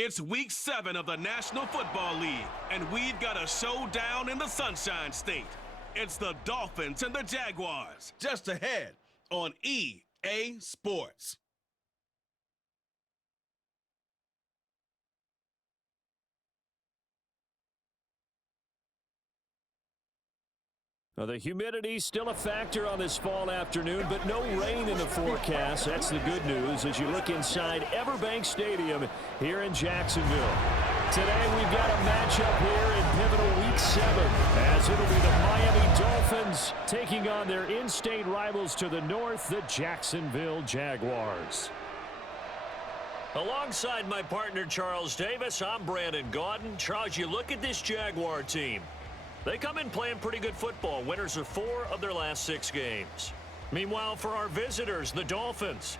It's Week 7 of the National Football League, and we've got a showdown in the Sunshine State. It's the Dolphins and the Jaguars, just ahead on EA Sports. Well, the humidity's still a factor on this fall afternoon, but no rain in the forecast. That's the good news as you look inside Everbank Stadium here in Jacksonville. Today we've got a matchup here in pivotal Week 7 as it'll be the Miami Dolphins taking on their in-state rivals to the north, the Jacksonville Jaguars. Alongside my partner Charles Davis, I'm Brandon Gaudin. Charles, you look at this Jaguar team. They come in playing pretty good football, winners of 4 of their last 6 games. Meanwhile, for our visitors, the Dolphins,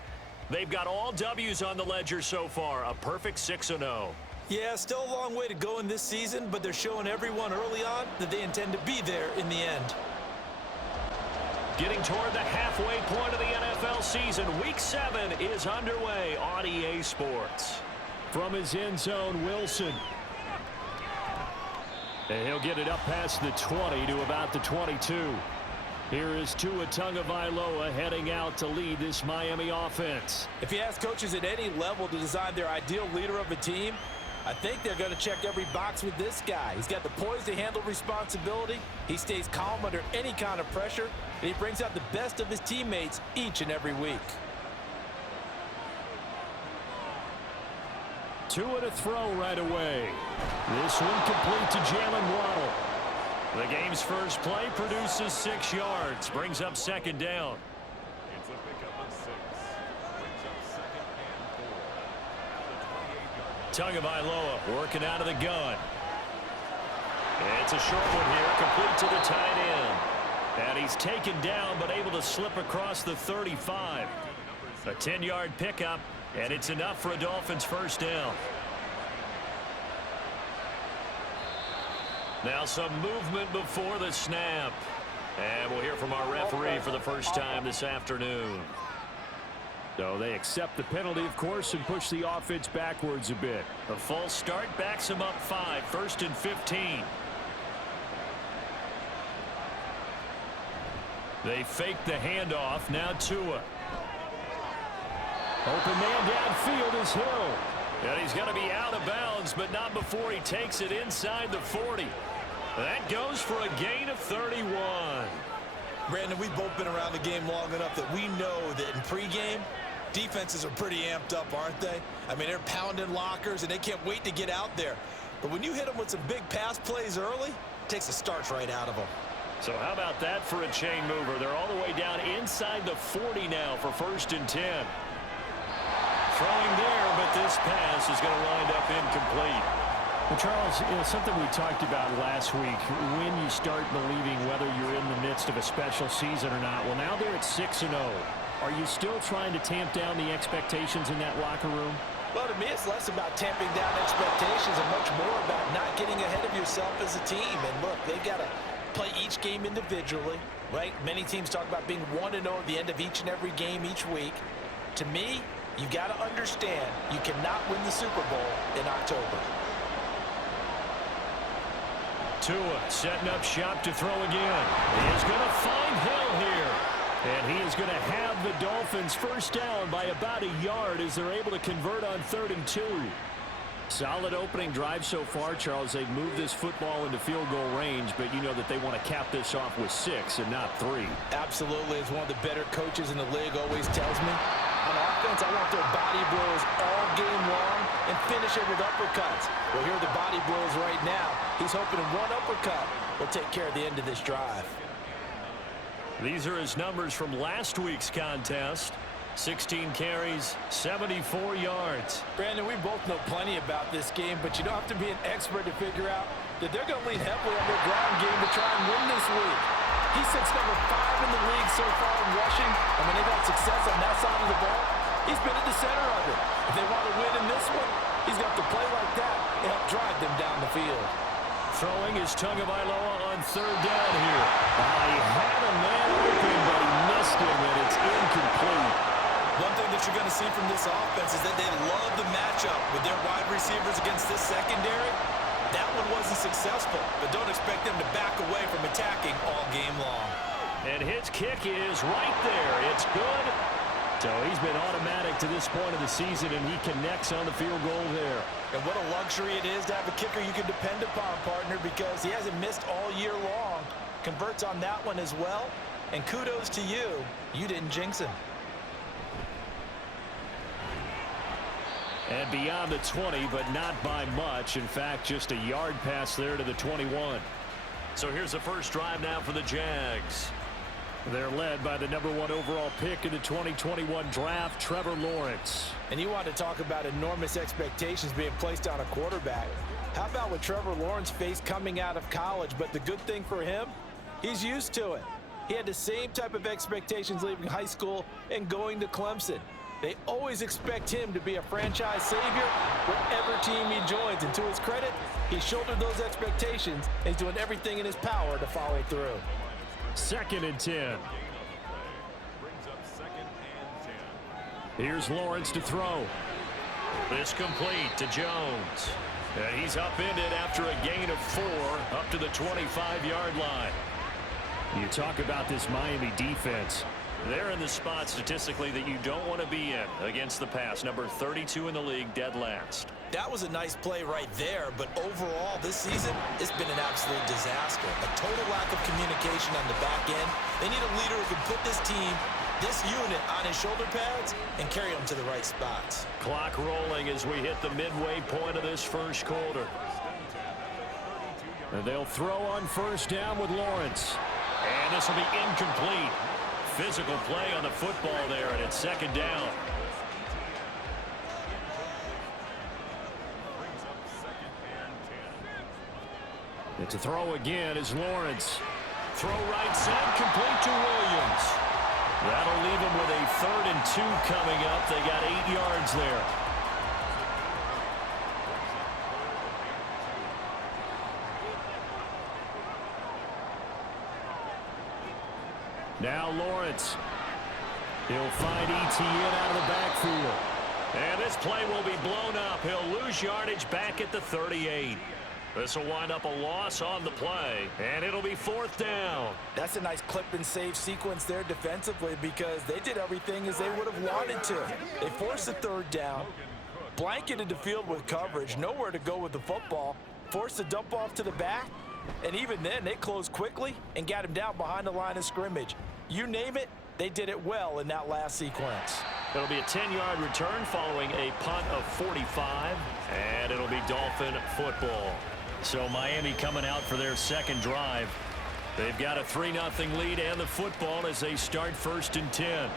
they've got all W's on the ledger so far, a perfect 6-0. Yeah, still a long way to go in this season, but they're showing everyone early on that they intend to be there in the end. Getting toward the halfway point of the NFL season, Week 7 is underway on EA Sports. From his end zone, Wilson. And he'll get it up past the 20 to about the 22. Here is Tua Tagovailoa heading out to lead this Miami offense. If you ask coaches at any level to design their ideal leader of a team, I think they're going to check every box with this guy. He's got the poise to handle responsibility. He stays calm under any kind of pressure, and he brings out the best of his teammates each and every week. Tua to throw right away. This one complete to Jalen Waddle. The game's first play produces 6 yards. Brings up second down. It's a pickup of 6. Brings up 2nd and 4. Tagovailoa working out of the gun. It's a short one here, complete to the tight end. And he's taken down, but able to slip across the 35. A 10-yard pickup. And it's enough for a Dolphins first down. Now some movement before the snap. And we'll hear from our referee for the first time this afternoon. So they accept the penalty, of course, and push the offense backwards a bit. A false start backs them up 5, 1st and 15. They fake the handoff. Now Tua. Open man downfield is Hill. And he's going to be out of bounds, but not before he takes it inside the 40. That goes for a gain of 31. Brandon, we've both been around the game long enough that we know that in pregame, defenses are pretty amped up, aren't they? I mean, they're pounding lockers, and they can't wait to get out there. But when you hit them with some big pass plays early, it takes the starch right out of them. So how about that for a chain mover? They're all the way down inside the 40 now for 1st and 10. Throwing there, but this pass is going to wind up incomplete. Well, Charles, something we talked about last week, when you start believing whether you're in the midst of a special season or not. Well, now they're at 6-0. Are you still trying to tamp down the expectations in that locker room? Well, to me, it's less about tamping down expectations and much more about not getting ahead of yourself as a team. And look, they've got to play each game individually, right? Many teams talk about being 1-0 at the end of each and every game each week. To me, you've got to understand you cannot win the Super Bowl in October. Tua setting up shop to throw again. He is going to find Hill here. And he is going to have the Dolphins first down by about a yard as they're able to convert on 3rd and 2. Solid opening drive so far, Charles. They've moved this football into field goal range, but you know that they want to cap this off with 6 and not 3. Absolutely. As one of the better coaches in the league always tells me, on offense, I want their body blows all game long and finish it with uppercuts. Well, here are the body blows right now. He's hoping one uppercut will take care of the end of this drive. These are his numbers from last week's contest. 16 carries, 74 yards. Brandon, we both know plenty about this game, but you don't have to be an expert to figure out that they're going to lean heavily on their ground game to try and win this week. He sits number 5 in the league so far in rushing, and when they've had success on that side of the ball, he's been at the center of it. If they want to win in this one, he's got to play like that to help drive them down the field. Throwing is Tagovailoa on 3rd down here. He had a man open, but he missed him, and it's incomplete. One thing that you're going to see from this offense is that they love the matchup with their wide receivers against this secondary, that one wasn't successful, but don't expect them to back away from attacking all game long. And his kick is right there. It's good. So he's been automatic to this point of the season, and he connects on the field goal there. And what a luxury it is to have a kicker you can depend upon, partner, because he hasn't missed all year long. Converts on that one as well. And kudos to you. You didn't jinx him. And beyond the 20, but not by much. In fact, just a yard pass there to the 21. So here's the first drive now for the Jags. They're led by the #1 overall pick in the 2021 draft, Trevor Lawrence. And you want to talk about enormous expectations being placed on a quarterback. How about what Trevor Lawrence faced coming out of college? But the good thing for him, he's used to it. He had the same type of expectations leaving high school and going to Clemson. They always expect him to be a franchise savior whatever team he joins. And to his credit, he shouldered those expectations and he's doing everything in his power to follow through. 2nd and 10. Brings up 2nd and 10. Here's Lawrence to throw. This complete to Jones. And he's upended after a gain of 4 up to the 25-yard line. You talk about this Miami defense. They're in the spot statistically that you don't want to be in against the pass. Number 32 in the league, dead last. That was a nice play right there, but overall this season, it's been an absolute disaster. A total lack of communication on the back end. They need a leader who can put this team, this unit, on his shoulder pads and carry them to the right spots. Clock rolling as we hit the midway point of this first quarter. And they'll throw on first down with Lawrence. And this will be incomplete. Physical play on the football there, and it's 2nd down. And to throw again is Lawrence. Throw right side, complete to Williams. That'll leave him with a 3rd and 2 coming up. They got 8 yards there. Now Lawrence. He'll find ETN out of the backfield. And this play will be blown up. He'll lose yardage back at the 38. This will wind up a loss on the play, and it'll be 4th down. That's a nice clip and save sequence there defensively because they did everything as they would have wanted to. They forced the 3rd down, blanketed the field with coverage, nowhere to go with the football, forced the dump off to the back, and even then they closed quickly and got him down behind the line of scrimmage. You name it, they did it well in that last sequence. It'll be a 10-yard return following a punt of 45, and it'll be Dolphin football. So Miami coming out for their 2nd drive. They've got a 3-0 lead and the football as they start 1st and 10.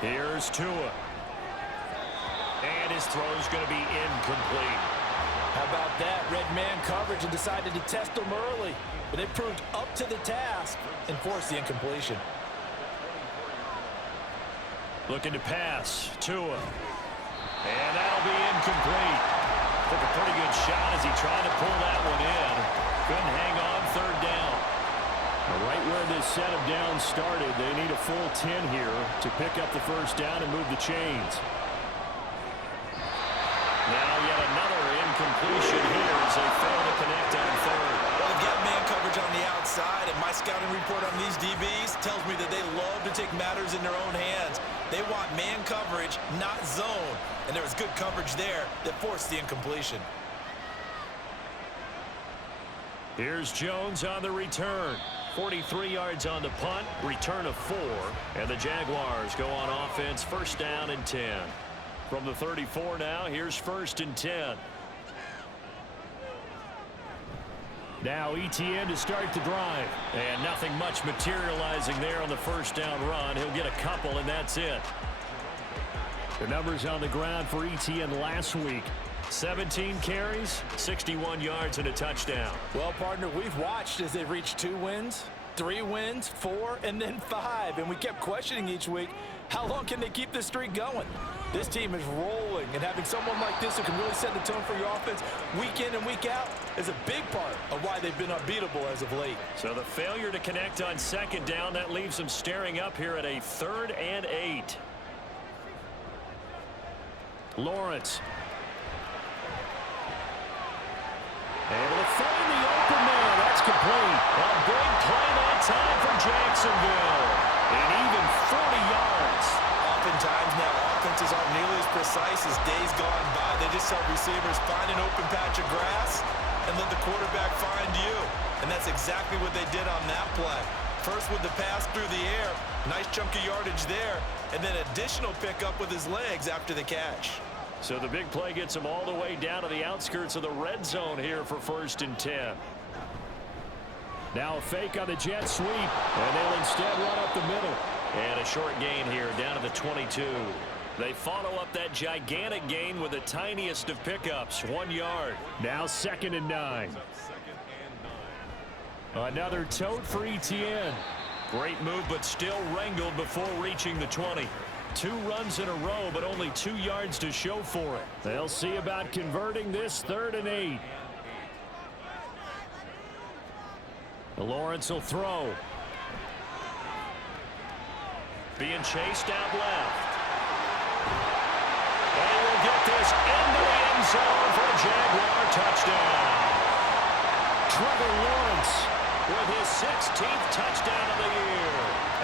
Here's Tua. And his throw is going to be incomplete. How about that? Red man coverage and decided to test them early. But they proved up to the task and forced the incompletion. Looking to pass. Tua. And that'll be incomplete. Took a pretty good shot as he tried to pull that one in. Couldn't hang on 3rd down. Right where this set of downs started, they need a full 10 here to pick up the 1st down and move the chains. Now yet another incompletion here as they fail to connect on 3rd. Well, they've got man coverage on the outside, and my scouting report on these DBs tells me that they love to take matters in their own hands. They want man coverage, not zone. And there was good coverage there that forced the incompletion. Here's Jones on the return. 43 yards on the punt, return of 4. And the Jaguars go on offense, 1st down and 10. From the 34 now, here's 1st and 10. Now ETN to start the drive. And nothing much materializing there on the 1st down run. He'll get a couple, and that's it. The numbers on the ground for ETN last week. 17 carries, 61 yards, and a touchdown. Well, partner, we've watched as they've reached 2 wins, 3 wins, 4, and then 5. And we kept questioning each week, how long can they keep this streak going? This team is rolling, and having someone like this who can really set the tone for your offense week in and week out is a big part of why they've been unbeatable as of late. So the failure to connect on second down, that leaves them staring up here at a 3rd and 8. Lawrence. Able to find the open man. That's complete. A big play that time for Jacksonville. And even 40 yards. Oftentimes now, offenses aren't nearly as precise as days gone by. They just help receivers find an open patch of grass and let the quarterback find you. And that's exactly what they did on that play. First with the pass through the air, nice chunk of yardage there, and then additional pickup with his legs after the catch. So the big play gets him all the way down to the outskirts of the red zone here for 1st and 10. Now a fake on the jet sweep, and they'll instead run up the middle. And a short gain here down to the 22. They follow up that gigantic gain with the tiniest of pickups, 1 yard. Now 2nd and 9. Another tote for Etienne. Great move, but still wrangled before reaching the 20. 2 runs in a row, but only 2 yards to show for it. They'll see about converting this 3rd and 8. Lawrence will throw. Being chased out left. They will get this into the end zone for a Jaguar touchdown. Trevor Lawrence with his 16th touchdown of the year.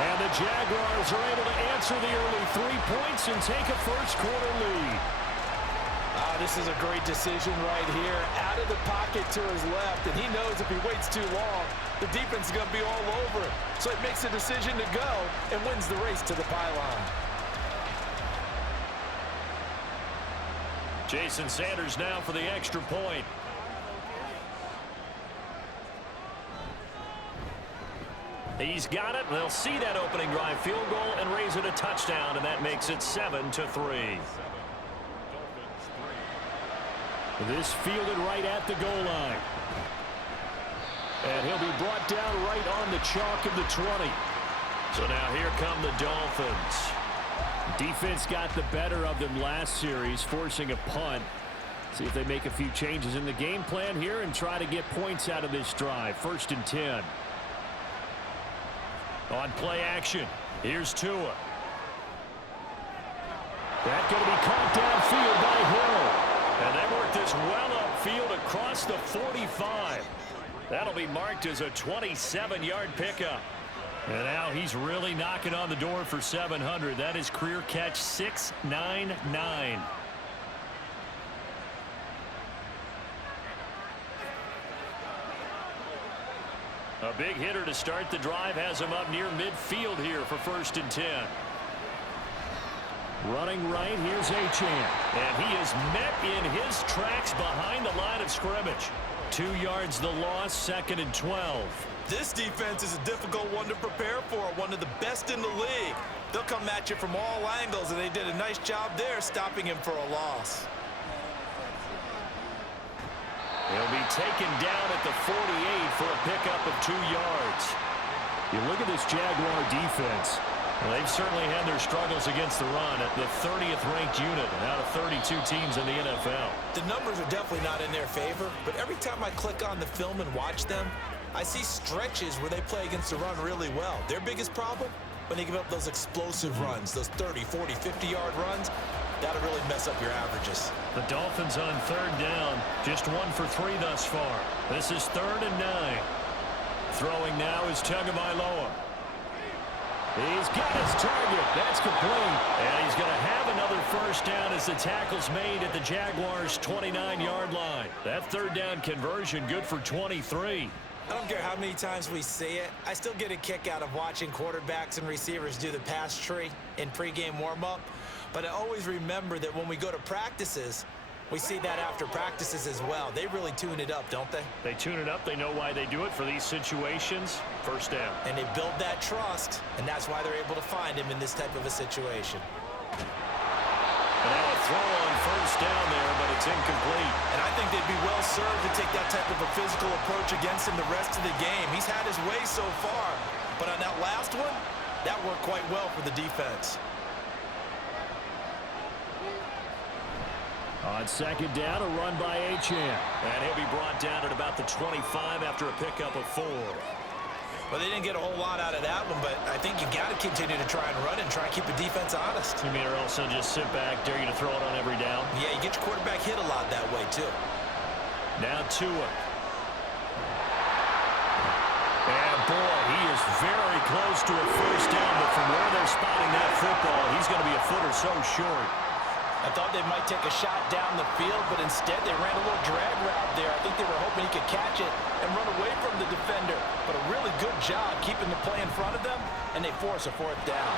And the Jaguars are able to answer the early 3 points and take a first-quarter lead. This is a great decision right here. Out of the pocket to his left, and he knows if he waits too long, the defense is going to be all over him. So he makes a decision to go and wins the race to the pylon. Jason Sanders now for the extra point. He's got it. They'll see that opening drive field goal and raise it a touchdown, and that makes it 7-3. This fielded right at the goal line. And he'll be brought down right on the chalk of the 20. So now here come the Dolphins. Defense got the better of them last series, forcing a punt. See if they make a few changes in the game plan here and try to get points out of this drive. 1st and 10. On play action, here's Tua. That's going to be caught downfield by Hill. And they work this well upfield across the 45. That'll be marked as a 27-yard pickup. And now he's really knocking on the door for 700. That is career catch 699. A big hitter to start the drive has him up near midfield here for 1st and 10. Running right, here's Achane. And he is met in his tracks behind the line of scrimmage. 2 yards the loss, 2nd and 12. This defense is a difficult one to prepare for, one of the best in the league. They'll come at you from all angles, and they did a nice job there stopping him for a loss. He'll be taken down at the 48 for a pickup of 2 yards. You look at this Jaguar defense. Well, they've certainly had their struggles against the run at the 30th ranked unit out of 32 teams in the NFL. The numbers are definitely not in their favor, but every time I click on the film and watch them, I see stretches where they play against the run really well. Their biggest problem? When they give up those explosive runs, those 30, 40, 50-yard runs, that'll really mess up your averages. The Dolphins on 3rd down, just 1 for 3 thus far. This is 3rd and 9. Throwing now is Tagovailoa. He's got his target. That's complete. And he's going to have another first down as the tackle's made at the Jaguars' 29-yard line. That 3rd down conversion good for 23. I don't care how many times we see it. I still get a kick out of watching quarterbacks and receivers do the pass tree in pregame warm-up. But I always remember that when we go to practices, we see that after practices as well. They really tune it up, don't they? They tune it up. They know why they do it for these situations. First down. And they build that trust, and that's why they're able to find him in this type of a situation. And now a throw on first down there, but it's incomplete. And I think they'd be well served to take that type of a physical approach against him the rest of the game. He's had his way so far, but on that last one, that worked quite well for the defense. On second down, a run by Achane. And he'll be brought down at about the 25 after a pickup of 4. Well, they didn't get a whole lot out of that one, but I think you got to continue to try and run and try and keep the defense honest. You mean or also just sit back, dare you to throw it on every down? Yeah, you get your quarterback hit a lot that way, too. Now Tua. And boy, he is very close to a first down, but from where they're spotting that football, he's going to be a foot or so short. I thought they might take a shot down the field, but instead they ran a little drag route there. I think they were hoping he could catch it and run away from the defender. But a really good job keeping the play in front of them, and they force a 4th down.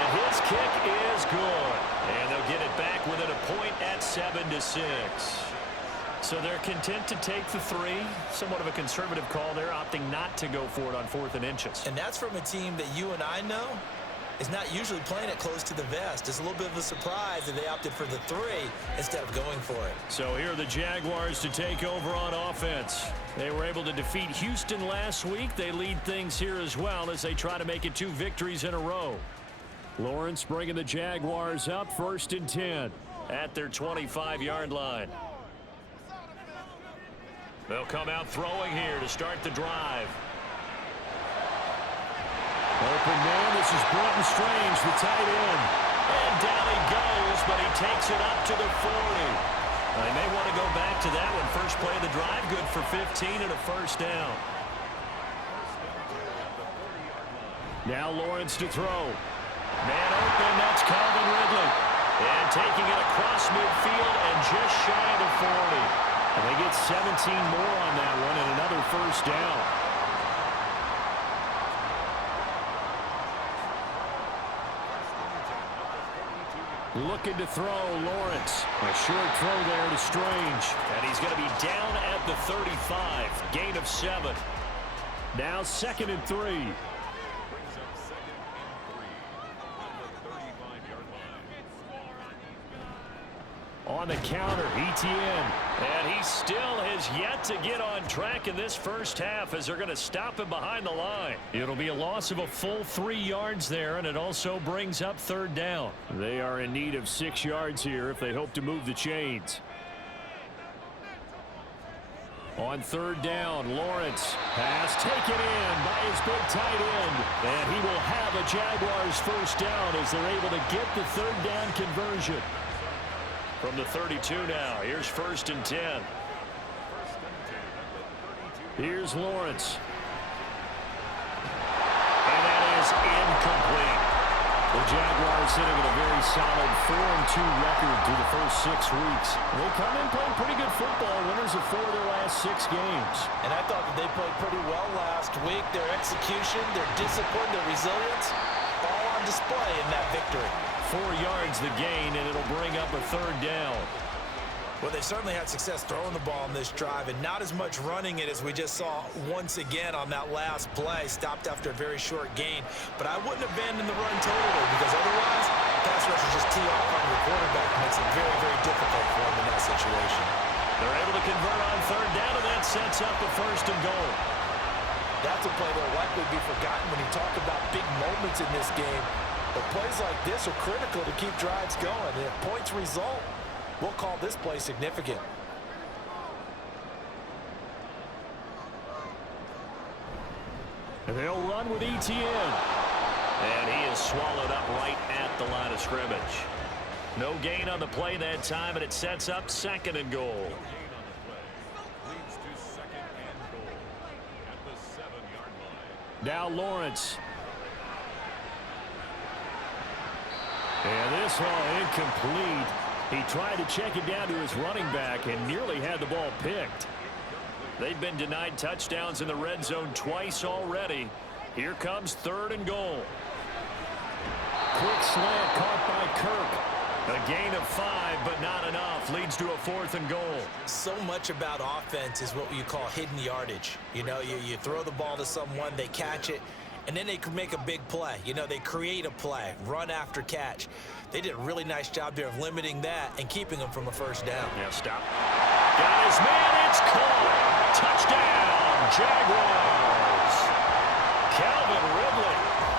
And his kick is good. And they'll get it back within a point at 7-6. So they're content to take the 3. Somewhat of a conservative call there, opting not to go for it on 4th and inches. And that's from a team that you and I know is not usually playing it close to the vest. It's a little bit of a surprise that they opted for the 3 instead of going for it. So here are the Jaguars to take over on offense. They were able to defeat Houston last week. They lead things here as well as they try to make it 2 victories in a row. Lawrence bringing the Jaguars up 1st and 10 at their 25-yard line. They'll come out throwing here to start the drive. Open man, this is Brenton Strange, the tight end. And down he goes, but he takes it up to the 40. They may want to go back to that one. First play of the drive, good for 15 and a first down. Now Lawrence to throw. Man open, that's Calvin Ridley. And taking it across midfield and just shy of the 40. And they get 17 more on that one and another first down. Looking to throw, Lawrence. A short throw there to Strange. And he's going to be down at the 35. Gain of 7. Now 2nd and 3. Brings up 2nd and 3 at the 35-yard line. On the counter, Etienne. And he still has yet to get on track in this first half as they're going to stop him behind the line. It'll be a loss of a full 3 yards there, and it also brings up 3rd down. They are in need of 6 yards here if they hope to move the chains. On 3rd down, Lawrence. Pass taken in by his big tight end. And he will have a Jaguars first down as they're able to get the 3rd down conversion. From the 32 now, here's 1st and 10. Here's Lawrence. And that is incomplete. The Jaguars sitting at a very solid 4-2 record through the first 6 weeks. They come in playing pretty good football, winners of 4 of their last 6 games. And I thought that they played pretty well last week. Their execution, their discipline, their resilience, all on display in that victory. 4 yards the gain, and it'll bring up a 3rd down. Well, they certainly had success throwing the ball on this drive, and not as much running it as we just saw once again on that last play. Stopped after a very short gain. But I wouldn't abandon the run totally, because otherwise, pass rushers just tee off on your quarterback. It makes it very, very difficult for him in that situation. They're able to convert on 3rd down, and that sets up a 1st and goal. That's a play that will likely be forgotten when you talk about big moments in this game. But plays like this are critical to keep drives going. And if points result, we'll call this play significant. And they'll run with Etienne. And he is swallowed up right at the line of scrimmage. No gain on the play that time, and it sets up 2nd and goal. Gain on the play leads to 2nd and goal at the 7-yard line. Now Lawrence. And this all incomplete. He tried to check it down to his running back and nearly had the ball picked. They've been denied touchdowns in the red zone twice already. Here comes 3rd and goal. Quick slant caught by Kirk. A gain of 5, but not enough. Leads to a 4th and goal. So much about offense is what you call hidden yardage. You know, you throw the ball to someone, they catch it, and then they could make a big play. You know, they create a play, run after catch. They did a really nice job there of limiting that and keeping them from a first down. Yeah, stop. Got his man. It's caught. Touchdown, Jaguars. Calvin Ridley,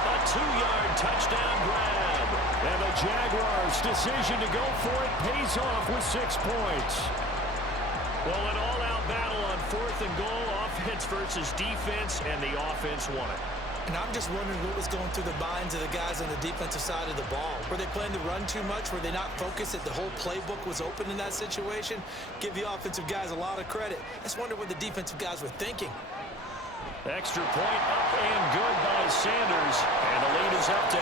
a 2-yard touchdown grab. And the Jaguars' decision to go for it pays off with 6 points. Well, an all-out battle on 4th and goal, offense versus defense, and the offense won it. And I'm just wondering what was going through the minds of the guys on the defensive side of the ball. Were they planning to run too much? Were they not focused that the whole playbook was open in that situation? Give the offensive guys a lot of credit. I just wonder what the defensive guys were thinking. Extra point up and good by Sanders, and the lead is up to 8.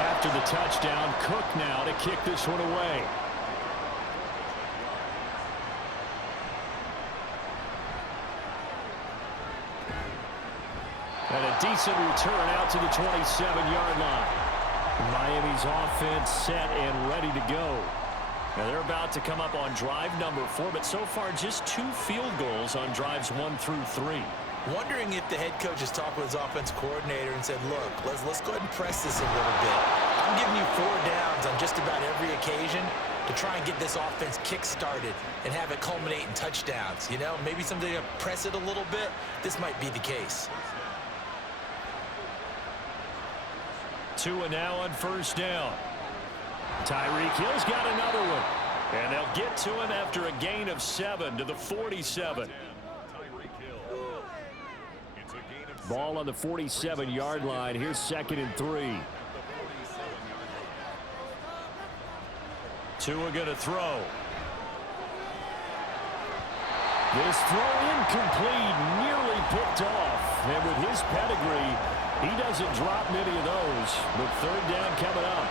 After the touchdown, Cook now to kick this one away. And a decent return out to the 27-yard line. Miami's offense set and ready to go. Now they're about to come up on drive number 4, but so far just 2 field goals on drives 1 through 3. Wondering if the head coach has talked with his offensive coordinator and said, look, let's go ahead and press this a little bit. I'm giving you 4 downs on just about every occasion to try and get this offense kick-started and have it culminate in touchdowns. You know, maybe something to press it a little bit. This might be the case. 2 and now on first down. Tyreek Hill's got another one. And they'll get to him after a gain of 7 to the 47. Ball on the 47-yard line. Here's 2nd and 3. Tua going to throw. This throw incomplete, nearly picked off. And with his pedigree, he doesn't drop many of those. But 3rd down coming up.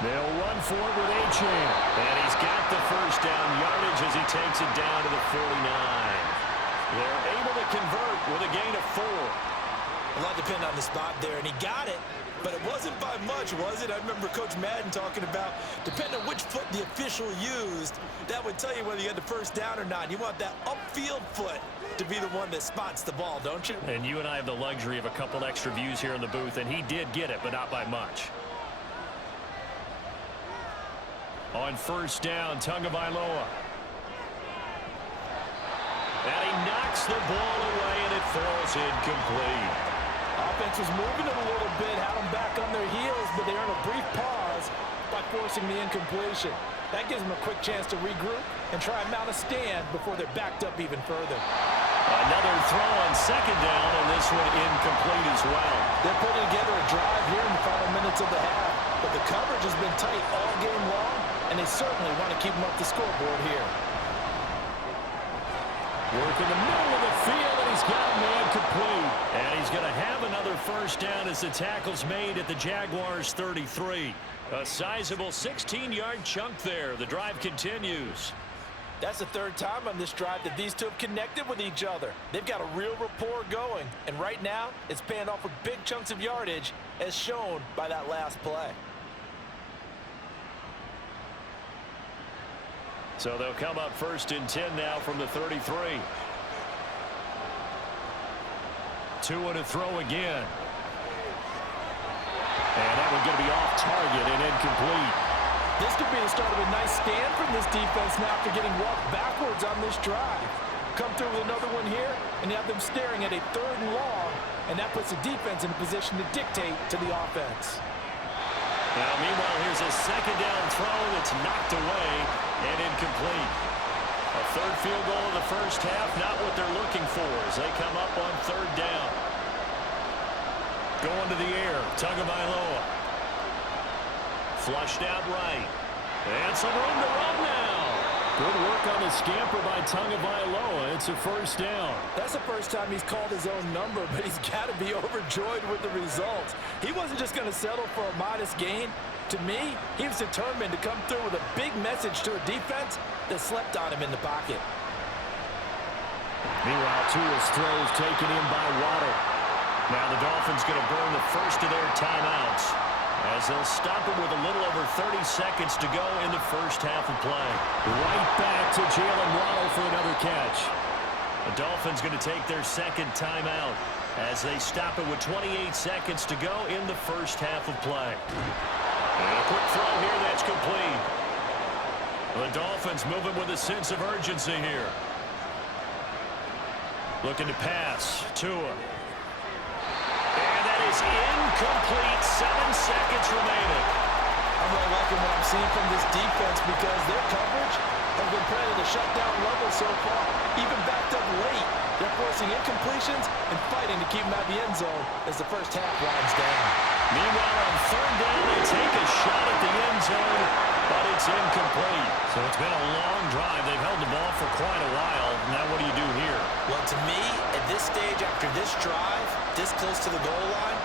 They'll run for it with Achane. And he's got the first down yardage as he takes it down to the 49. They're able to convert with a gain of 4. A lot depended on the spot there, and he got it. But it wasn't by much, was it? I remember Coach Madden talking about, depending on which foot the official used, that would tell you whether you had the first down or not. You want that upfield foot to be the one that spots the ball, don't you? And you and I have the luxury of a couple extra views here in the booth, and he did get it, but not by much. On first down, Tagovailoa. And he knocks the ball away, and it falls incomplete. Offense was moving it a little bit, had them back on their heels, but they earn a brief pause by forcing the incompletion. That gives them a quick chance to regroup and try and mount a stand before they're backed up even further. Another throw on 2nd down, and this one incomplete as well. They're putting together a drive here in the final minutes of the half, but the coverage has been tight all game long, and they certainly want to keep them up the scoreboard here. Work in the middle of the field, and he's got a man complete. And he's going to have another first down as the tackle's made at the Jaguars' 33. A sizable 16-yard chunk there. The drive continues. That's the 3rd time on this drive that these two have connected with each other. They've got a real rapport going, and right now it's paying off with big chunks of yardage as shown by that last play. So they'll come up 1st and 10 now from the 33. Tua to throw again. And that one going to be off target and incomplete. This could be the start of a nice stand from this defense now after getting walked backwards on this drive. Come through with another one here, and you have them staring at a 3rd and long, and that puts the defense in a position to dictate to the offense. Now, meanwhile, here's a 2nd down throw that's knocked away and incomplete. A 3rd field goal in the first half, not what they're looking for as they come up on 3rd down. Going to the air, Tagovailoa. Flushed out right. And some room to run now. Good work on the scamper by Tagovailoa. It's a first down. That's the first time he's called his own number, but he's got to be overjoyed with the results. He wasn't just going to settle for a modest gain. To me, he was determined to come through with a big message to a defense that slept on him in the pocket. Meanwhile, Tua's throws taken in by Waddle. Now the Dolphins going to burn the first of their timeouts. as they'll stop it with a little over 30 seconds to go in the first half of play. Right back to Jalen Waddle for another catch. The Dolphins going to take their second timeout as they stop it with 28 seconds to go in the first half of play. And a quick throw here that's complete. The Dolphins moving with a sense of urgency here. Looking to pass. Tua. And that is incomplete. 7 seconds remaining. I'm really liking what I'm seeing from this defense because their coverage has been playing at a shutdown level so far. Even backed up late, they're forcing incompletions and fighting to keep them out of the end zone as the first half winds down. Meanwhile, on third down, they take a shot at the end zone, but it's incomplete. So it's been a long drive. They've held the ball for quite a while. Now what do you do here? Well, to me, at this stage, after this drive, this close to the goal line,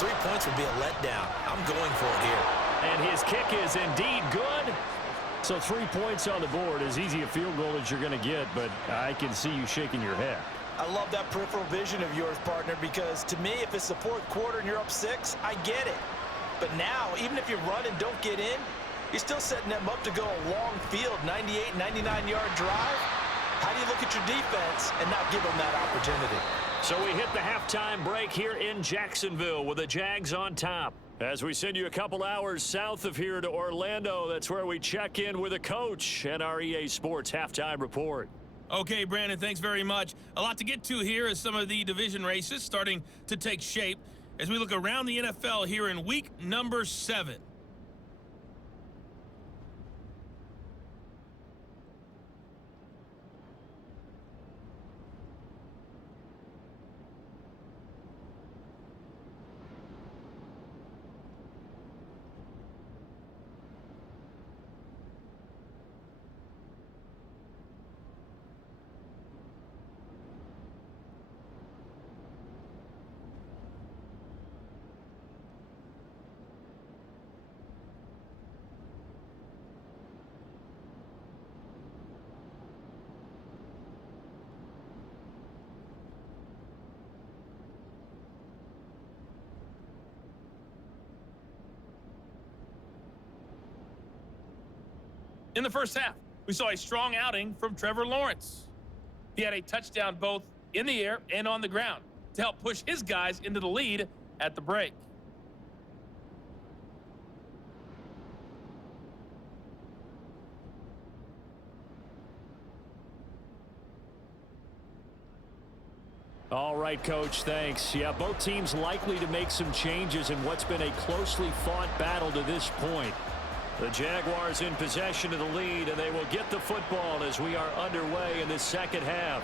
3 points would be a letdown. I'm going for it here. And his kick is indeed good. So 3 points on the board, as easy a field goal as you're going to get, but I can see you shaking your head. I love that peripheral vision of yours, partner, because to me, if it's the fourth quarter and you're up 6, I get it. But now, even if you run and don't get in, you're still setting them up to go a long field, 98, 99-yard drive. How do you look at your defense and not give them that opportunity? So we hit the halftime break here in Jacksonville with the Jags on top. As we send you a couple hours south of here to Orlando, that's where we check in with a coach and our EA Sports halftime report. Okay, Brandon, thanks very much. A lot to get to here as some of the division races starting to take shape as we look around the NFL here in week number 7. In the first half, we saw a strong outing from Trevor Lawrence. He had a touchdown both in the air and on the ground to help push his guys into the lead at the break. All right, Coach, thanks. Yeah, both teams likely to make some changes in what's been a closely fought battle to this point. The Jaguars in possession of the lead, and they will get the football as we are underway in the second half.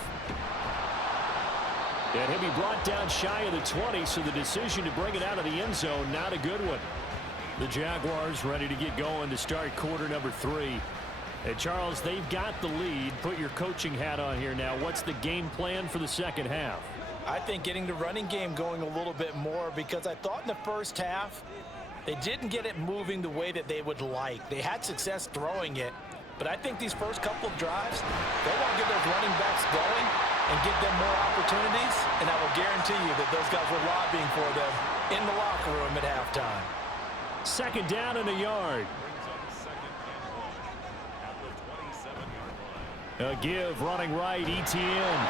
And he'll be brought down shy of the 20, so the decision to bring it out of the end zone, not a good one. The Jaguars ready to get going to start quarter number 3. And Charles, they've got the lead. Put your coaching hat on here now. What's the game plan for the second half? I think getting the running game going a little bit more, because I thought in the first half they didn't get it moving the way that they would like. They had success throwing it, but I think these first couple of drives, they want to get those running backs going and give them more opportunities, and I will guarantee you that those guys were lobbying for them in the locker room at halftime. Second down and a yard. A give running right, Etienne.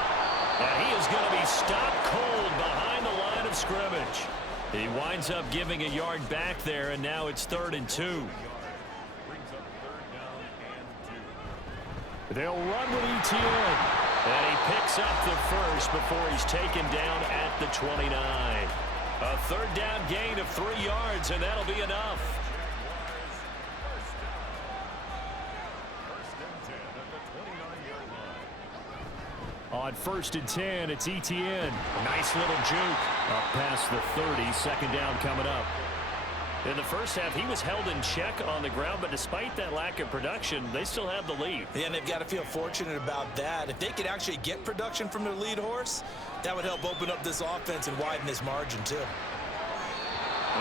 And he is going to be stopped cold behind the line of scrimmage. He winds up giving a yard back there, and now it's 3rd and 2. They'll run with Etienne. And he picks up the first before he's taken down at the 29. A 3rd down gain of 3 yards, and that'll be enough. On 1st and 10, it's Etienne. Nice little juke. Up past the 30, second down coming up. In the first half, he was held in check on the ground, but despite that lack of production, they still have the lead. Yeah, and they've got to feel fortunate about that. If they could actually get production from their lead horse, that would help open up this offense and widen this margin, too.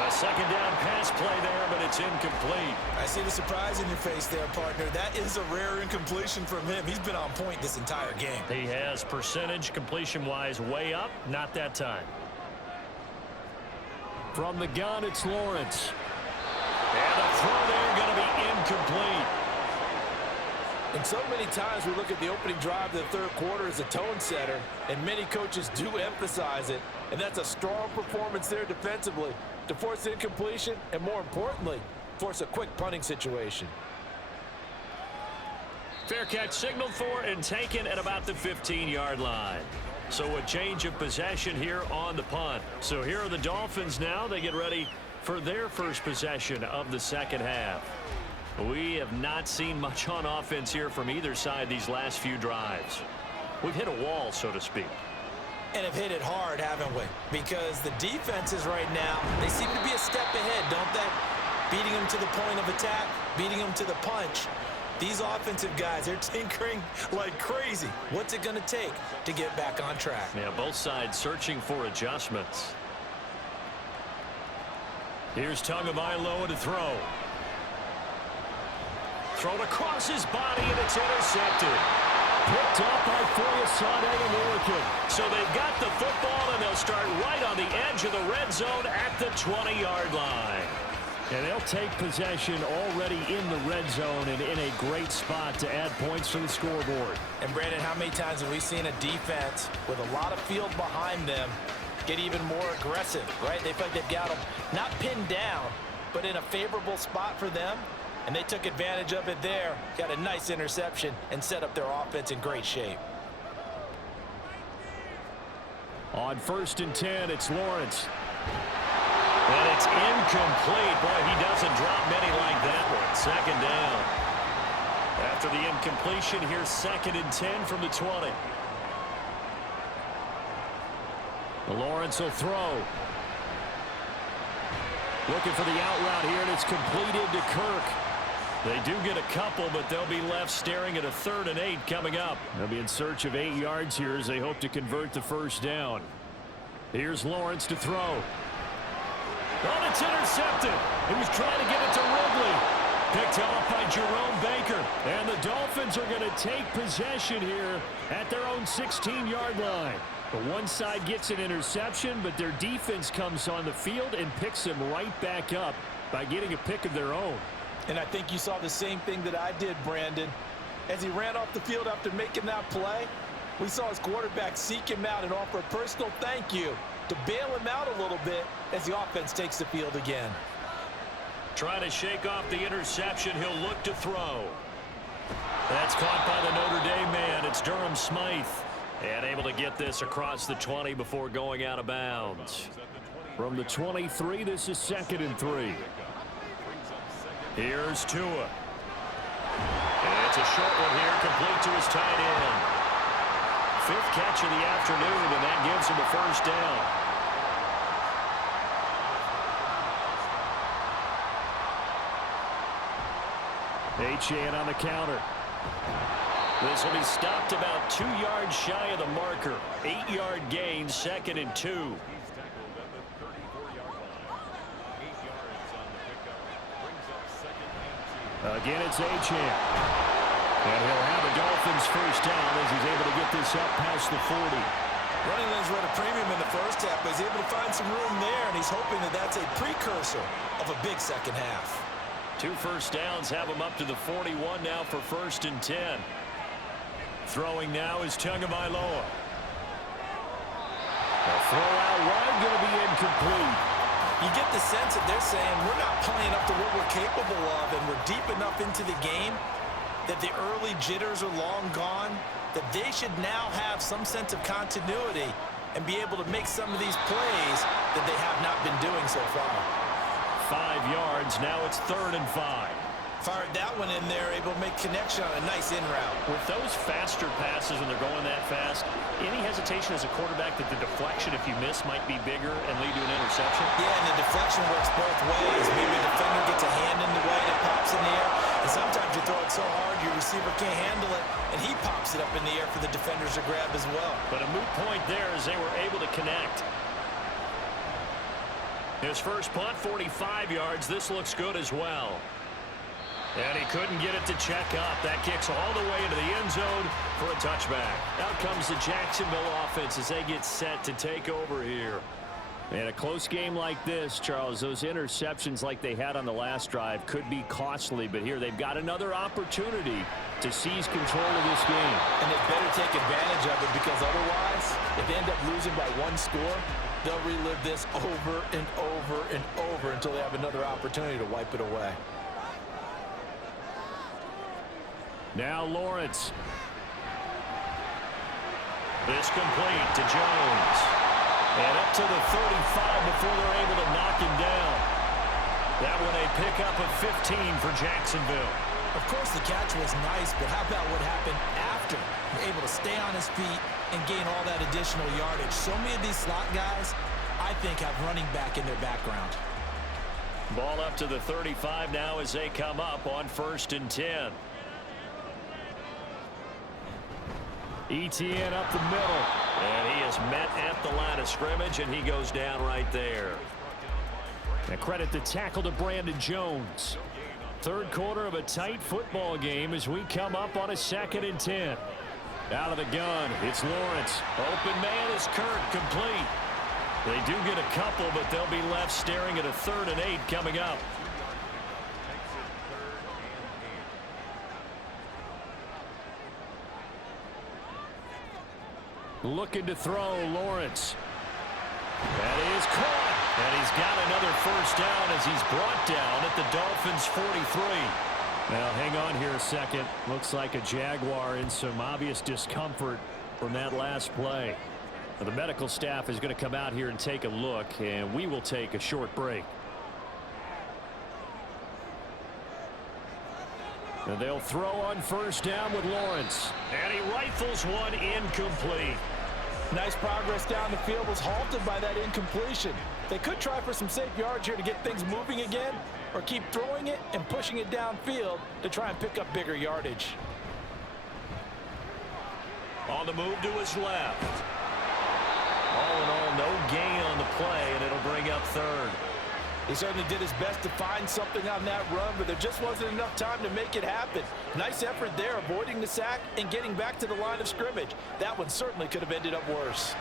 A second down pass play there, but it's incomplete. I see the surprise in your face there, partner. That is a rare incompletion from him. He's been on point this entire game. He has percentage completion-wise way up, not that time. From the gun, it's Lawrence. And the throw there going to be incomplete. And so many times we look at the opening drive of the third quarter as a tone setter, and many coaches do emphasize it, and that's a strong performance there defensively to force incompletion and, more importantly, force a quick punting situation. Fair catch signaled for and taken at about the 15-yard line. So a change of possession here on the punt. So here are the Dolphins now. They get ready for their first possession of the second half. We have not seen much on offense here from either side these last few drives. We've hit a wall, so to speak. And have hit it hard, haven't we? Because the defenses right now, they seem to be a step ahead, don't they? Beating them to the point of attack, beating them to the punch. These offensive guys, they're tinkering like crazy. What's it going to take to get back on track? Yeah, both sides searching for adjustments. Here's Tagovailoa to throw. Thrown across his body, and it's intercepted. Picked up by Foyesade and Lurkin. So they've got the football, and they'll start right on the edge of the red zone at the 20-yard line. And they'll take possession already in the red zone and in a great spot to add points to the scoreboard. And, Brandon, how many times have we seen a defense with a lot of field behind them get even more aggressive, right? They feel like they've got them not pinned down, but in a favorable spot for them. And they took advantage of it there, got a nice interception, and set up their offense in great shape. On 1st and 10, it's Lawrence. And it's incomplete. Boy, he doesn't drop many like that one. Second down. After the incompletion, here's 2nd and 10 from the 20. Lawrence will throw. Looking for the out route here, and it's completed to Kirk. They do get a couple, but they'll be left staring at a 3rd and 8 coming up. They'll be in search of 8 yards here as they hope to convert the first down. Here's Lawrence to throw. Oh, it's intercepted. He was trying to get it to Ridley. Picked off by Jerome Baker. And the Dolphins are going to take possession here at their own 16-yard line. The one side gets an interception, but their defense comes on the field and picks him right back up by getting a pick of their own. And I think you saw the same thing that I did, Brandon. As he ran off the field after making that play, we saw his quarterback seek him out and offer a personal thank you to bail him out a little bit as the offense takes the field again. Trying to shake off the interception. He'll look to throw. That's caught by the Notre Dame man. It's Durham Smythe. And able to get this across the 20 before going out of bounds. From the 23, this is 2nd and 3. Here's Tua. And it's a short one here, complete to his tight end. 5th catch of the afternoon, and that gives him a first down. Achane on the counter. This will be stopped about 2 yards shy of the marker. 8-yard gain, 2nd and 2. Again, it's Achane. And he'll have a Dolphins first down as he's able to get this up past the 40. Running lanes were at a premium in the first half, but he's able to find some room there, and he's hoping that that's a precursor of a big second half. 2 first downs have him up to the 41 now for 1st and 10. Throwing now is Tagovailoa. A throw out wide, going to be incomplete. You get the sense that they're saying we're not playing up to what we're capable of, and we're deep enough into the game that the early jitters are long gone, that they should now have some sense of continuity and be able to make some of these plays that they have not been doing so far. 5 yards, now it's 3rd and 5. Fired that one in there, able to make connection on a nice in route. With those faster passes when they're going that fast, any hesitation as a quarterback that the deflection, if you miss, might be bigger and lead to an interception? Yeah, and the deflection works both ways. Maybe the defender gets a hand in the way and it pops in the air. And sometimes you throw it so hard your receiver can't handle it, and he pops it up in the air for the defenders to grab as well. But a moot point there as they were able to connect. His first punt, 45 yards. This looks good as well. And he couldn't get it to check up. That kicks all the way into the end zone for a touchback. Out comes the Jacksonville offense as they get set to take over here. And a close game like this, Charles, those interceptions like they had on the last drive could be costly, but here they've got another opportunity to seize control of this game. And they better take advantage of it, because otherwise, if they end up losing by one score, they'll relive this over and over and over until they have another opportunity to wipe it away. Now Lawrence. This complete to Jones. And up to the 35 before they're able to knock him down. That one a pickup of 15 for Jacksonville. Of course, the catch was nice, but how about what happened after? You're able to stay on his feet and gain all that additional yardage. So many of these slot guys, I think, have running back in their background. Ball up to the 35 now as they come up on 1st and 10. Etienne up the middle. And he is met at the line of scrimmage, and he goes down right there. And credit the tackle to Brandon Jones. Third quarter of a tight football game as we come up on a 2nd and 10. Out of the gun, it's Lawrence. Open man is Kirk, complete. They do get a couple, but they'll be left staring at a 3rd and 8 coming up. Looking to throw, Lawrence. That is caught. And he's got another 1st down as he's brought down at the Dolphins' 43. Now, hang on here a second. Looks like a Jaguar in some obvious discomfort from that last play. Now, the medical staff is going to come out here and take a look, and we will take a short break. And they'll throw on 1st down with Lawrence. And he rifles one incomplete. Nice progress down the field, was halted by that incompletion. They could try for some safe yards here to get things moving again, or keep throwing it and pushing it downfield to try and pick up bigger yardage. On the move to his left. All in all, no gain on the play, and it'll bring up 3rd. He certainly did his best to find something on that run, but there just wasn't enough time to make it happen. Nice effort there, avoiding the sack and getting back to the line of scrimmage. That one certainly could have ended up worse.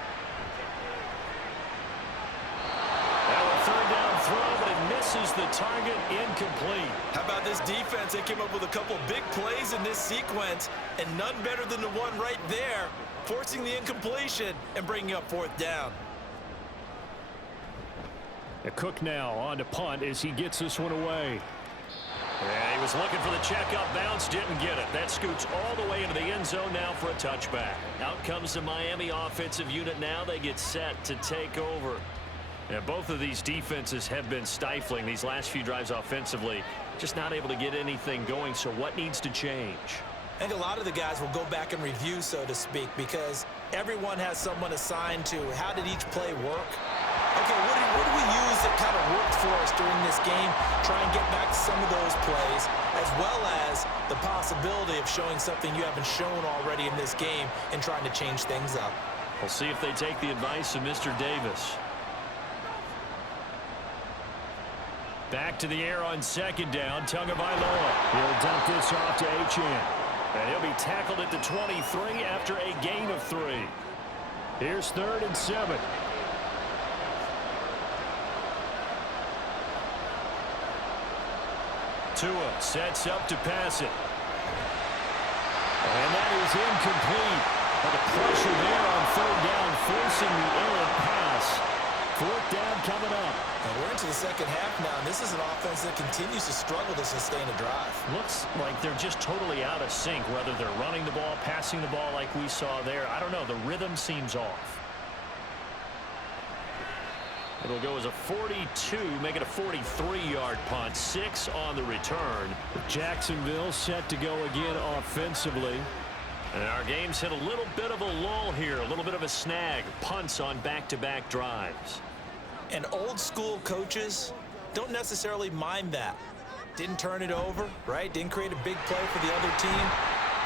Now a 3rd down throw, but it misses the target, incomplete. How about this defense? They came up with a couple big plays in this sequence, and none better than the one right there, forcing the incompletion and bringing up 4th down. Cook now on to punt as he gets this one away. And he was looking for the checkup bounce, didn't get it. That scoots all the way into the end zone now for a touchback. Out comes the Miami offensive unit now. They get set to take over. And both of these defenses have been stifling these last few drives offensively. Just not able to get anything going, so what needs to change? I think a lot of the guys will go back and review, so to speak, because everyone has someone assigned to how did each play work. Okay, what do we use that kind of worked for us during this game? Try and get back to some of those plays, as well as the possibility of showing something you haven't shown already in this game and trying to change things up. We'll see if they take the advice of Mr. Davis. Back to the air on 2nd down, Tagovailoa. He'll dump this off to Etienne. And he'll be tackled at the 23 after a gain of 3. Here's 3rd and 7. Tua sets up to pass it. And that is incomplete. But the pressure there on 3rd down, forcing the errant pass. 4th down coming up. And we're into the 2nd half now, and this is an offense that continues to struggle to sustain a drive. Looks like they're just totally out of sync, whether they're running the ball, passing the ball like we saw there. I don't know. The rhythm seems off. It'll go as a 42, make it a 43-yard punt. 6 on the return. Jacksonville set to go again offensively. And our game's hit a little bit of a lull here, a little bit of a snag. Punts on back-to-back drives. And old-school coaches don't necessarily mind that. Didn't turn it over, right? Didn't create a big play for the other team.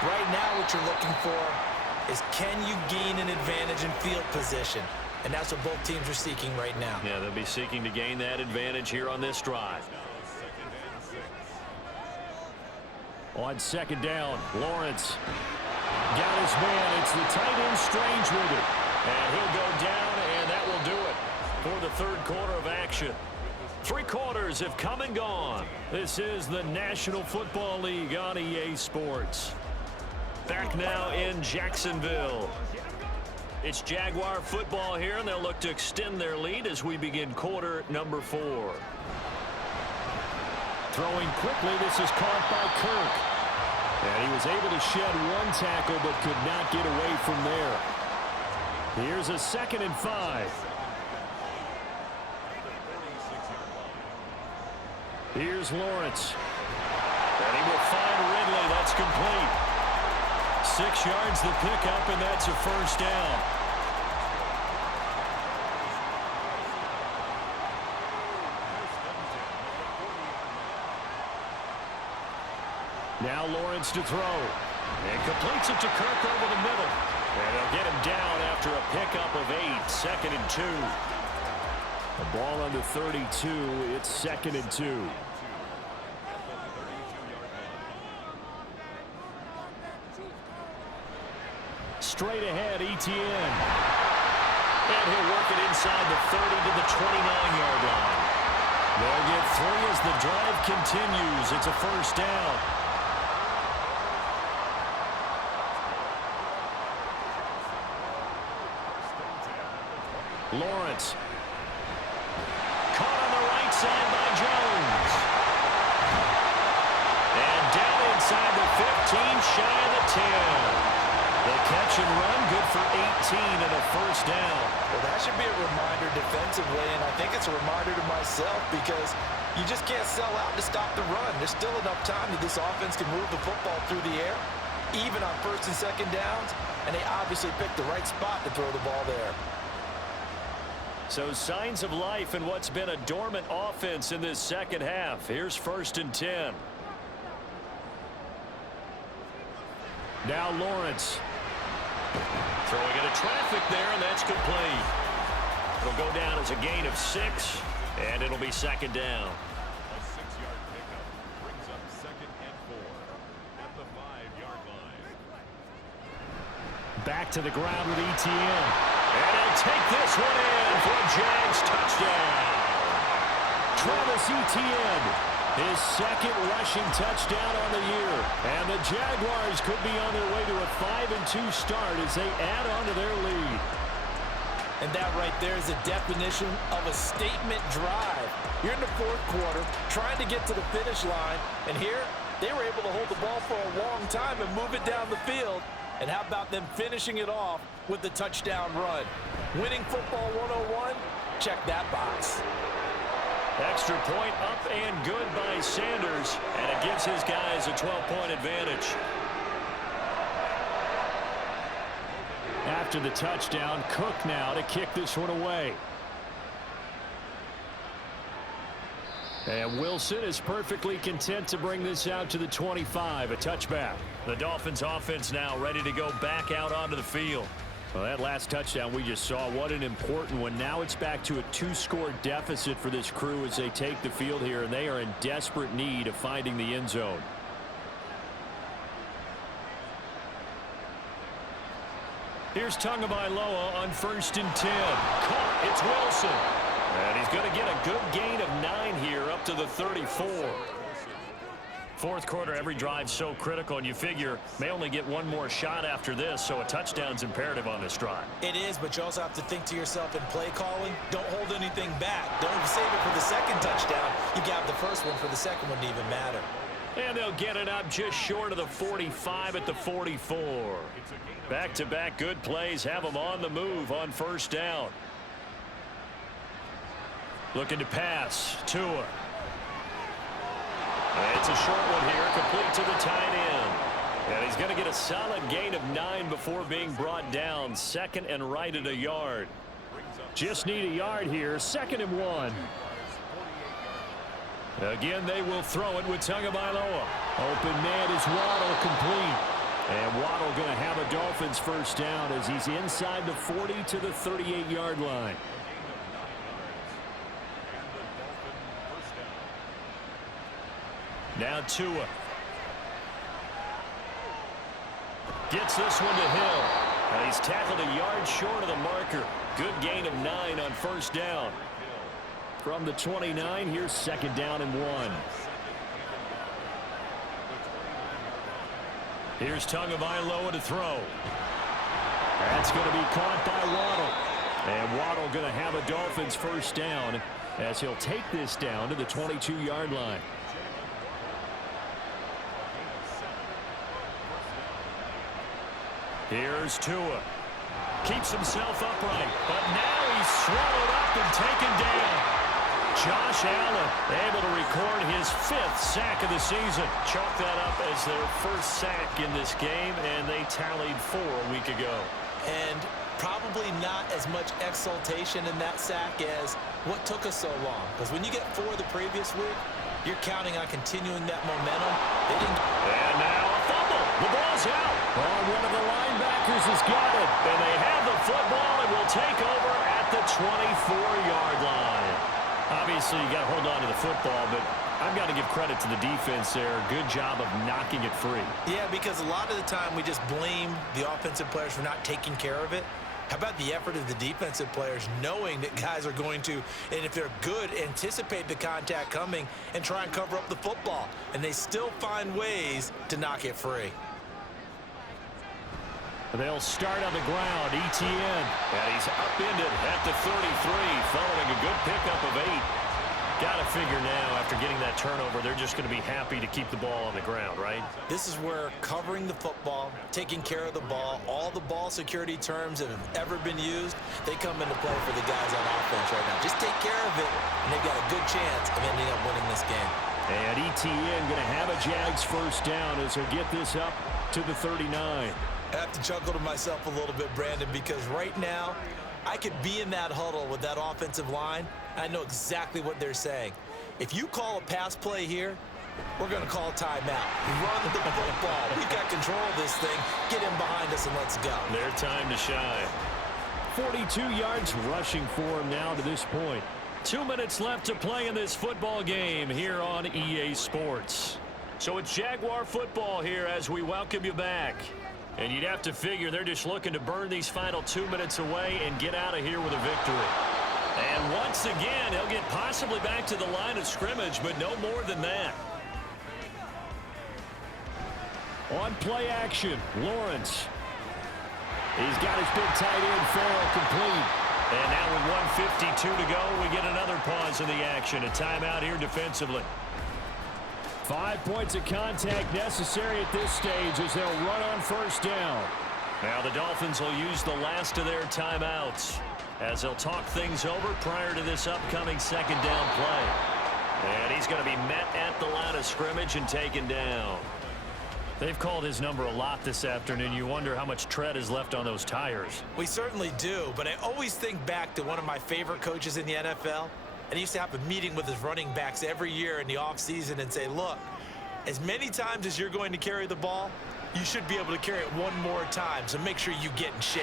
Right now what you're looking for is, can you gain an advantage in field position? And that's what both teams are seeking right now. Yeah, they'll be seeking to gain that advantage here on this drive. On 2nd down, Lawrence got his man. It's the tight end Strange with it. And he'll go down, and that will do it. for the third quarter of action. 3 quarters have come and gone. This is the National Football League on EA Sports. Back now in Jacksonville. It's Jaguar football here, and they'll look to extend their lead as we begin quarter number 4. Throwing quickly, this is caught by Kirk. And he was able to shed 1 tackle but could not get away from there. Here's a 2nd and 5. Here's Lawrence. And he will find Ridley. That's complete. 6 yards the pickup, and that's a first down. Now Lawrence to throw. And completes it to Kirk over the middle. And they'll get him down after a pickup of 8. 2nd and 2. The ball under 32. It's 2nd and 2. Straight ahead, Etienne. And he'll work it inside the 30 to the 29-yard line. They'll get 3 as the drive continues. It's a first down. Lawrence. Caught on the right side by Jones. And down inside the 15, shy of the 10. The catch and run, good for 18 and a first down. Well, that should be a reminder defensively, and I think it's a reminder to myself because you just can't sell out to stop the run. There's still enough time that this offense can move the football through the air, even on 1st and 2nd downs, and they obviously picked the right spot to throw the ball there. So signs of life in what's been a dormant offense in this second half. Here's 1st and 10. Now Lawrence. Throwing into traffic there, and that's complete. It'll go down as a gain of 6, and it'll be 2nd down. A 6-yard pickup brings up 2nd and 4 at the 5-yard line. Back to the ground with Etienne. And he'll take this one in for a Jags touchdown. Travis Etienne. His 2nd rushing touchdown on the year. And the Jaguars could be on their way to a 5-2 start as they add on to their lead. And that right there is a definition of a statement drive. You're in the 4th quarter, trying to get to the finish line. And here, they were able to hold the ball for a long time and move it down the field. And how about them finishing it off with the touchdown run? Winning football 101? Check that box. Extra point up and good by Sanders, and it gives his guys a 12-point advantage. After the touchdown, Cook now to kick this one away. And Wilson is perfectly content to bring this out to the 25, a touchback. The Dolphins offense now ready to go back out onto the field. Well, that last touchdown we just saw, what an important one. Now it's back to a 2-score deficit for this crew as they take the field here, and they are in desperate need of finding the end zone. Here's Tagovailoa on 1st and 10. Caught. It's Wilson. And he's going to get a good gain of 9 here up to the 34. 4th quarter, every drive so critical, and you figure may only get 1 more shot after this, so a touchdown's imperative on this drive. It is, but you also have to think to yourself in play calling, don't hold anything back. Don't save it for the 2nd touchdown. You got the 1st one for the 2nd one to even matter. And they'll get it up just short of the 45 at the 44. Back-to-back good plays have them on the move on 1st down. Looking to pass. Tua. It's a short one here, complete to the tight end. And he's going to get a solid gain of 9 before being brought down. 2nd and right at a yard. Just need a yard here. 2nd and 1. Again, they will throw it with Tagovailoa. Open man is Waddle, complete. And Waddle going to have a Dolphins 1st down as he's inside the 40 to the 38-yard line. Now Tua. Gets this one to Hill. And he's tackled a yard short of the marker. Good gain of 9 on first down. From the 29, here's second down and 1. Here's Tagovailoa to throw. That's going to be caught by Waddle. And Waddle going to have a Dolphins first down as he'll take this down to the 22-yard line. Here's Tua. Keeps himself upright, but now he's swallowed up and taken down. Josh Allen able to record his 5th sack of the season. Chalk that up as their first sack in this game, and they tallied 4 a week ago. And probably not as much exultation in that sack as what took us so long. Because when you get 4 the previous week, you're counting on continuing that momentum. And now a fumble. The ball's out. Oh, one of the linebackers has got it. And they have the football and will take over at the 24-yard line. Obviously, you got to hold on to the football, but I've got to give credit to the defense there. Good job of knocking it free. Yeah, because a lot of the time we just blame the offensive players for not taking care of it. How about the effort of the defensive players knowing that guys are going to, and if they're good, anticipate the contact coming and try and cover up the football. And they still find ways to knock it free. They'll start on the ground. Etienne. And he's upended at the 33, following a good pickup of 8. Got to figure now, after getting that turnover, they're just going to be happy to keep the ball on the ground, right? This is where covering the football, taking care of the ball, all the ball security terms that have ever been used, they come into play for the guys on offense right now. Just take care of it, and they've got a good chance of ending up winning this game. And Etienne going to have a Jags first down as he'll get this up to the 39. I have to chuckle to myself a little bit, Brandon, because right now I could be in that huddle with that offensive line. I know exactly what they're saying. If you call a pass play here, we're going to call timeout. Run the football. We've got control of this thing. Get him behind us and let's go. Their time to shine. 42 yards rushing for him now to this point. 2 minutes left to play in this football game here on EA Sports. So it's Jaguar football here as we welcome you back. And you'd have to figure they're just looking to burn these final 2 minutes away and get out of here with a victory. And once again, he'll get possibly back to the line of scrimmage, but no more than that. On play action, Lawrence. He's got his big tight end, Farrell, complete. And now with 1:52 to go, we get another pause in the action. A timeout here defensively. 5 points of contact necessary at this stage as they'll run on first down. Now the Dolphins will use the last of their timeouts as they'll talk things over prior to this upcoming second down play. And he's going to be met at the line of scrimmage and taken down. They've called his number a lot this afternoon. You wonder how much tread is left on those tires. We certainly do, but I always think back to one of my favorite coaches in the NFL. And he used to have a meeting with his running backs every year in the offseason and say, look, as many times as you're going to carry the ball, you should be able to carry it one more time, so make sure you get in shape.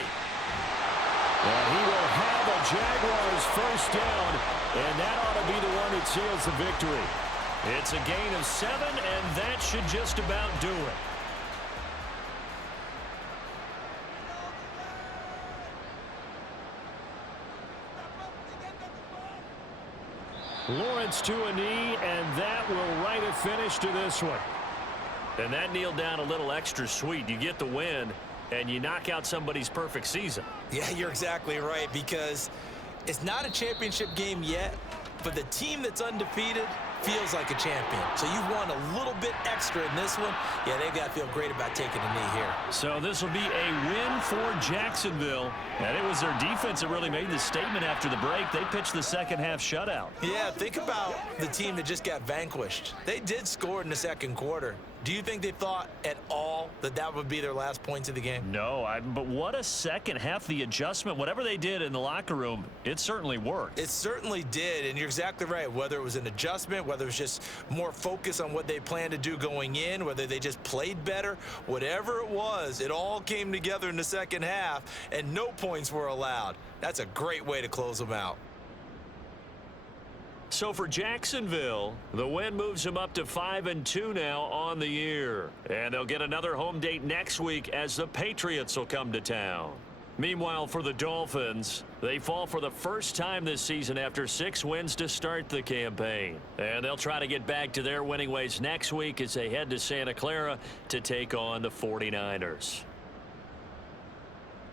And he will have a Jaguars first down, and that ought to be the one that seals the victory. It's a gain of 7, and that should just about do it. Lawrence to a knee, and that will write a finish to this one. And that kneeled down a little extra sweet. You get the win, and you knock out somebody's perfect season. Yeah, you're exactly right, because it's not a championship game yet, but the team that's undefeated feels like a champion. So you've won a little bit extra in this one. Yeah, they've got to feel great about taking a knee here. So this will be a win for Jacksonville. And it was their defense that really made the statement after the break. They pitched the second half shutout. Yeah, think about the team that just got vanquished. They did score in the second quarter. Do you think they thought at all that that would be their last points of the game? No, but what a second half. The adjustment, whatever they did in the locker room, it certainly worked. It certainly did, and you're exactly right. Whether it was an adjustment, whether it was just more focus on what they planned to do going in, whether they just played better, whatever it was, it all came together in the second half, and no points were allowed. That's a great way to close them out. So for Jacksonville, the win moves them up to 5-2 now on the year. And they'll get another home date next week as the Patriots will come to town. Meanwhile, for the Dolphins, they fall for the first time this season after 6 wins to start the campaign. And they'll try to get back to their winning ways next week as they head to Santa Clara to take on the 49ers.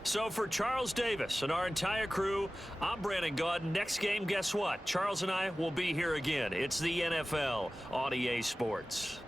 So for Charles Davis and our entire crew, I'm Brandon Gaudin. Next game, guess what? Charles and I will be here again. It's the NFL on EA Sports.